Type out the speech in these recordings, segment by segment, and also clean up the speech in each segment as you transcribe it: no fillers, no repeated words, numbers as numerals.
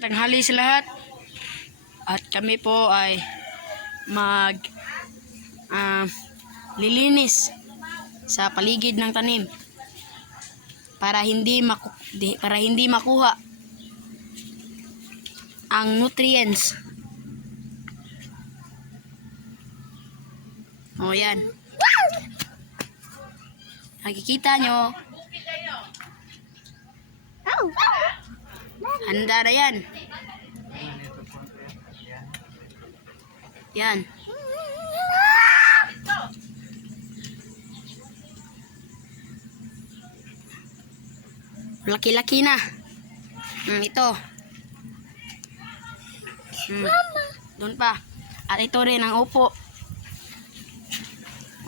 Tanghali sa lahat. At kami po ay mag lilinis sa paligid ng tanim para hindi makuha ang nutrients. O yan. Nakikita nyo. Handa na yan. Yan. Laki-laki na. Ito. Doon pa. At ito rin ang upo.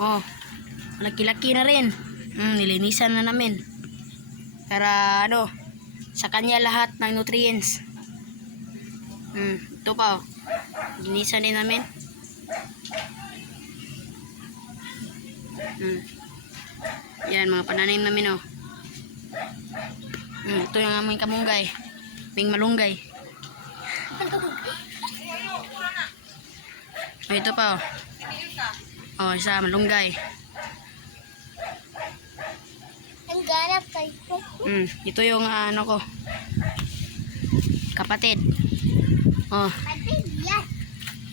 Oh. Laki-laki na rin. Nilinisan na namin. Para sa kanya lahat ng nutrients. Ito pa. Linisan din namin. Yan, mga pananim namin ito yung aming kamunggay. Ming malunggay. Ito pa isa malunggay. Ang ganap kayo. Ito yung ko. Kapatid. Yes.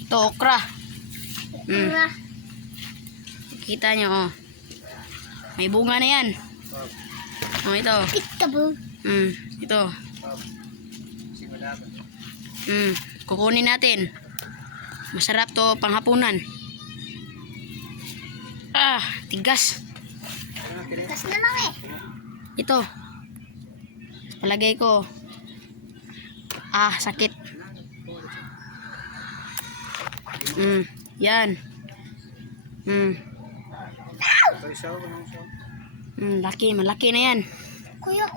Ito okra. Kita nyo may bunga na yan. Ito. Peekaboo. Ito. Kukunin natin. Masarap to panghapunan. Tigas. Tigas na lang Ito. Palagay ko. Sakit. Yan. Malaki na yan. Kuya,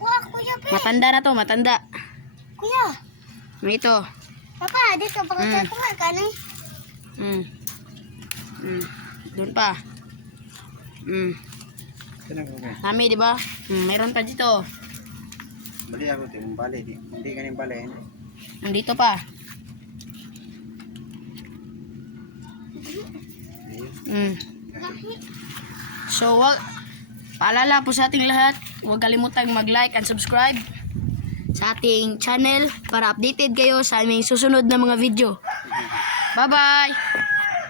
be. Matanda na to, matanda. Kuya. Ito. Papa, dito baka kuha ka na. Doon pa. Kami, di ba? Mayroon pa dito. Bali ako ito, yung bali. Hindi ka yung bali. Nandito pa. So, paalala po sa ating lahat, huwag kalimutang mag-like and subscribe sa ating channel para updated kayo sa aming susunod na mga video. Bye-bye!